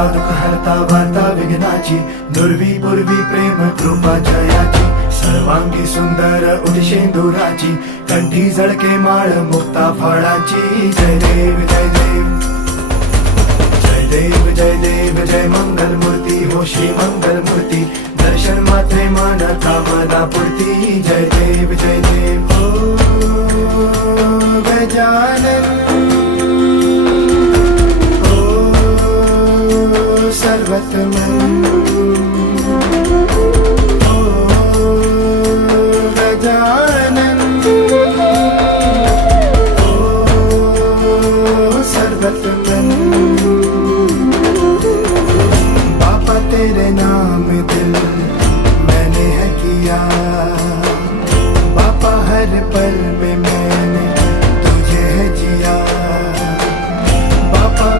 हरता दुःख हरता वार्ता विघ्नाची, दुर्वी पूर्वी प्रेम कृपा जयाची, सर्वांगी सुंदर उदिशेंदुराची, कंठी झळके माळ मुक्ता फळाची. जय देव जय देव जय देव जय देव जय मंगल मूर्ती हो श्री मंगल मूर्ती, दर्शन मात्रे मन कामना पूर्ती. जय देव जय देव हो गजानन हो सर्वतमन हो गजानन हो सर्वतमन. बाबा तेरे नाम दिल मैंने है किया, बाबा हर पल में